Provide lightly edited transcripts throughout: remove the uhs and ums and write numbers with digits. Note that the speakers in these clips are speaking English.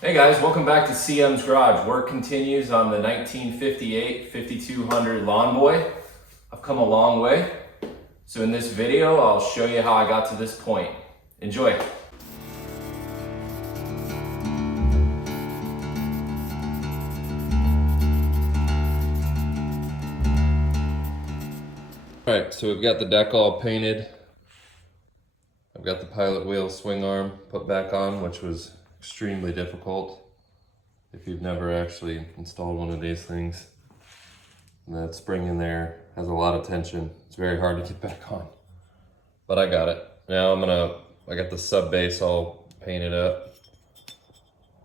Hey guys, welcome back to CM's Garage. Work continues on the 1958 5200 Lawn Boy. I've come a long way. So in this video, I'll show you how I got to this point. Enjoy. All right, so we've got the deck all painted. I've got the pilot wheel swing arm put back on, which was extremely difficult. If you've never actually installed one of these things, that spring in there has a lot of tension. It's very hard to get back on, but I got it. Now I got the sub base all painted up.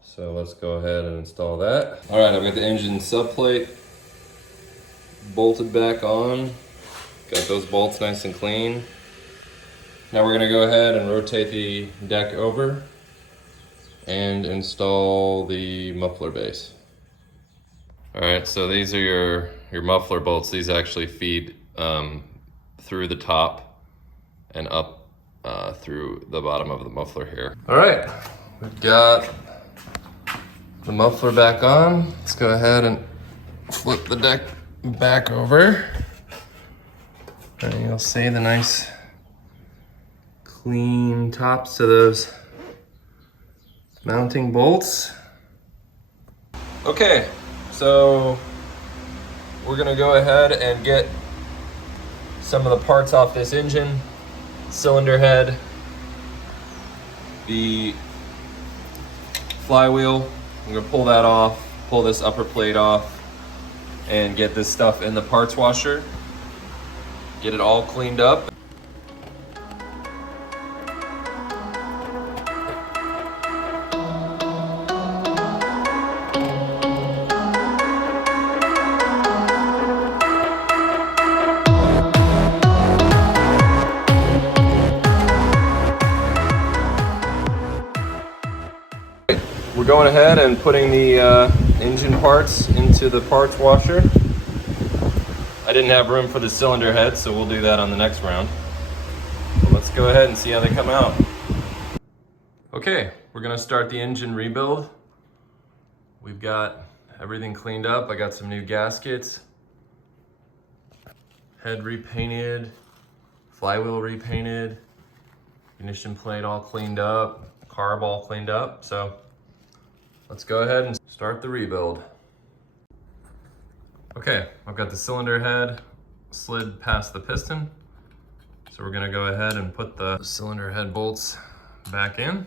So let's go ahead and install that. All right, I've got the engine subplate bolted back on. Got those bolts nice and clean. Now we're gonna go ahead and rotate the deck over and install the muffler base. All right, so these are your muffler bolts. These actually feed through the top and up through the bottom of the muffler here. All right, we've got the muffler back on. Let's go ahead and flip the deck back over. And you'll see the nice clean tops to those mounting bolts. Okay, so we're gonna go ahead and get some of the parts off this engine, cylinder head, the flywheel. I'm gonna pull that off, pull this upper plate off, and get this stuff in the parts washer. Get it all cleaned up. We're going ahead and putting the engine parts into the parts washer. I didn't have room for the cylinder head, so we'll do that on the next round. So let's go ahead and see how they come out. Okay, we're gonna start the engine rebuild. We've got everything cleaned up. I got some new gaskets, head repainted, flywheel repainted, ignition plate all cleaned up, carb all cleaned up. So let's go ahead and start the rebuild. Okay, I've got the cylinder head slid past the piston. So we're gonna go ahead and put the cylinder head bolts back in.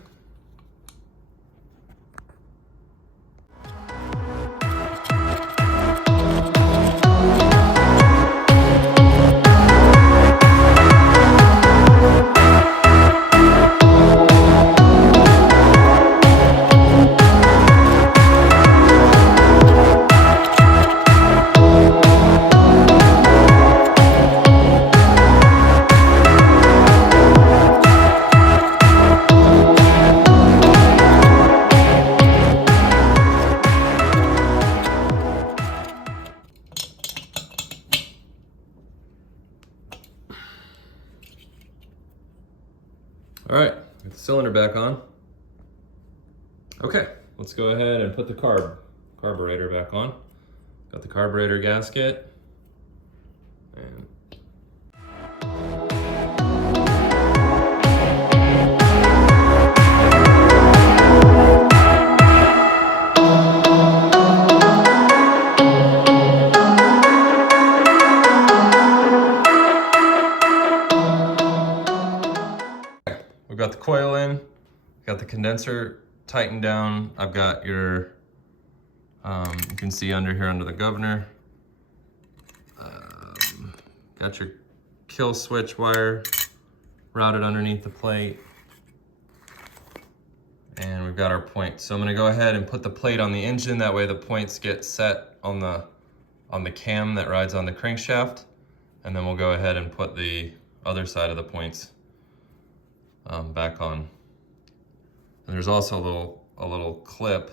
All right, get the cylinder back on. Okay, let's go ahead and put the carburetor back on. Got the carburetor gasket. And we've got the coil in, got the condenser tightened down. I've got your, you can see under here under the governor, got your kill switch wire routed underneath the plate. And we've got our point. So I'm gonna go ahead and put the plate on the engine. That way the points get set on the cam that rides on the crankshaft. And then we'll go ahead and put the other side of the points back on. And there's also a little clip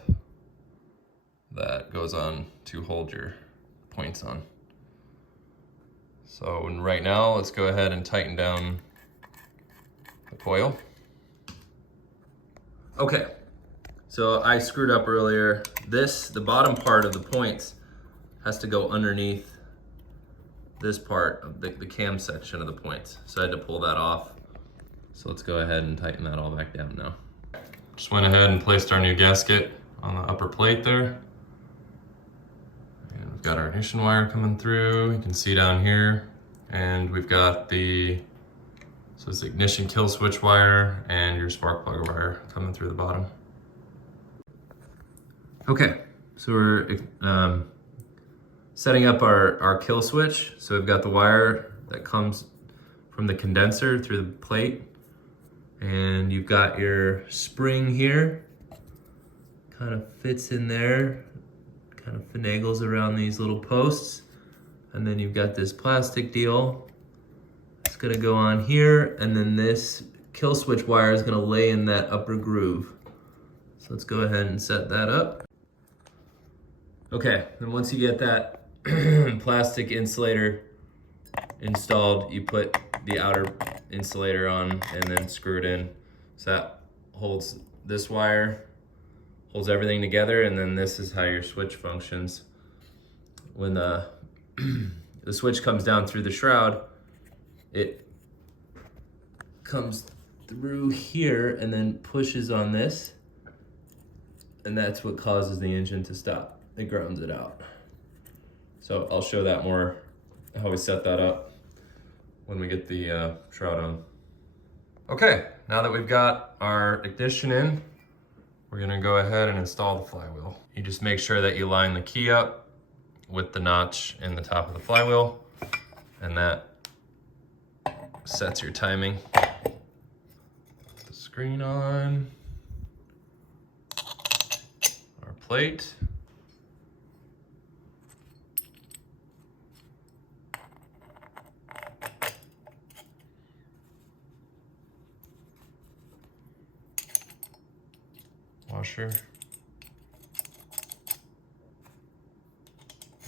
that goes on to hold your points on. So right now, let's go ahead and tighten down the coil. Okay, So I screwed up earlier. The bottom part of the points has to go underneath this part of the cam section of the points. So I had to pull that off. So let's go ahead and tighten that all back down now. Just went ahead and placed our new gasket on the upper plate there. And we've got our ignition wire coming through. You can see down here. And we've got so it's ignition kill switch wire and your spark plug wire coming through the bottom. Okay, so we're setting up our kill switch. So we've got the wire that comes from the condenser through the plate. And you've got your spring here, kind of fits in there, kind of finagles around these little posts. And then you've got this plastic deal. It's gonna go on here, and then this kill switch wire is gonna lay in that upper groove. So let's go ahead and set that up. Okay, then once you get that plastic insulator installed, you put the outer insulator on and then screw it in. So that holds this wire, holds everything together, and then this is how your switch functions. When the switch comes down through the shroud, it comes through here and then pushes on this, and that's what causes the engine to stop. It grounds it out. So I'll show that more, how we set that up when we get the shroud on. Okay, now that we've got our ignition in, we're gonna go ahead and install the flywheel. You just make sure that you line the key up with the notch in the top of the flywheel, and that sets your timing. Put the screen on, our plate. Washer,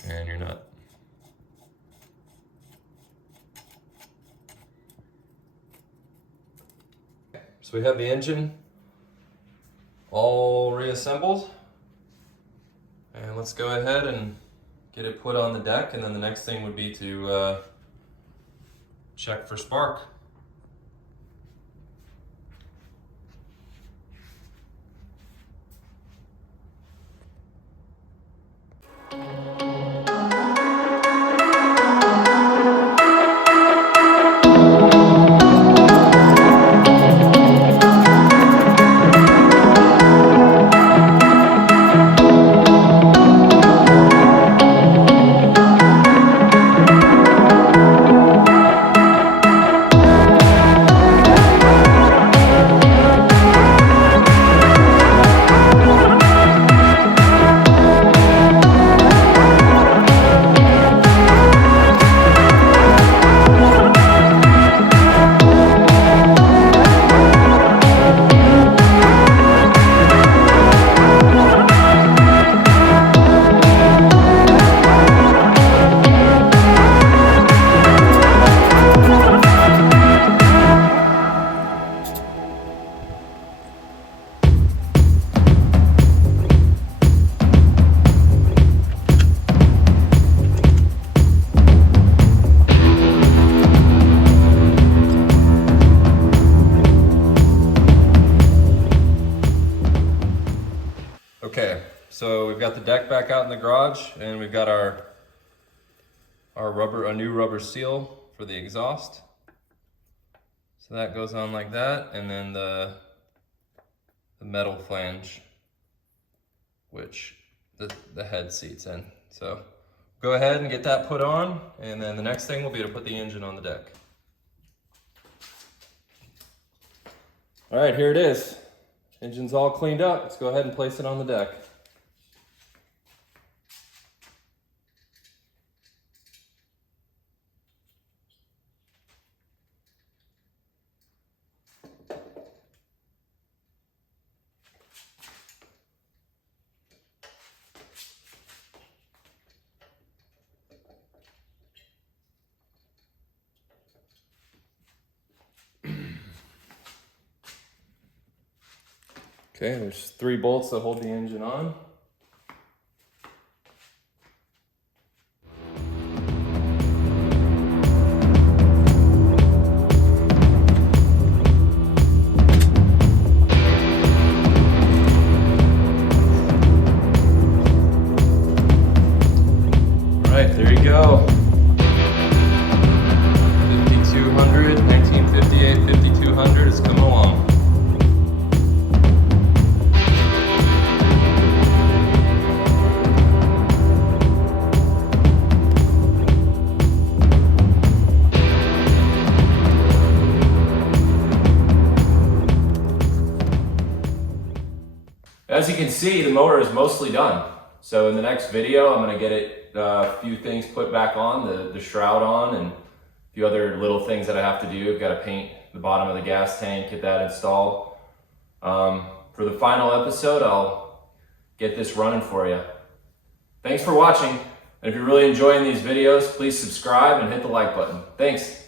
and your nut. So we have the engine all reassembled, and let's go ahead and get it put on the deck, and then the next thing would be to check for spark. Okay, so we've got the deck back out in the garage, and we've got our a new rubber seal for the exhaust. So that goes on like that, and then the metal flange, which the head seats in. So go ahead and get that put on, and then the next thing will be to put the engine on the deck. All right, here it is. Engine's all cleaned up. Let's go ahead and place it on the deck. Okay, there's 3 bolts that hold the engine on. All right, there you go. 5200, 1958, 5200, it's coming along. As you can see, the motor is mostly done. So in the next video, I'm gonna get it, a few things put back on, the shroud on, and a few other little things that I have to do. I've got to paint the bottom of the gas tank, get that installed. For the final episode, I'll get this running for you. Thanks for watching. And if you're really enjoying these videos, please subscribe and hit the like button. Thanks.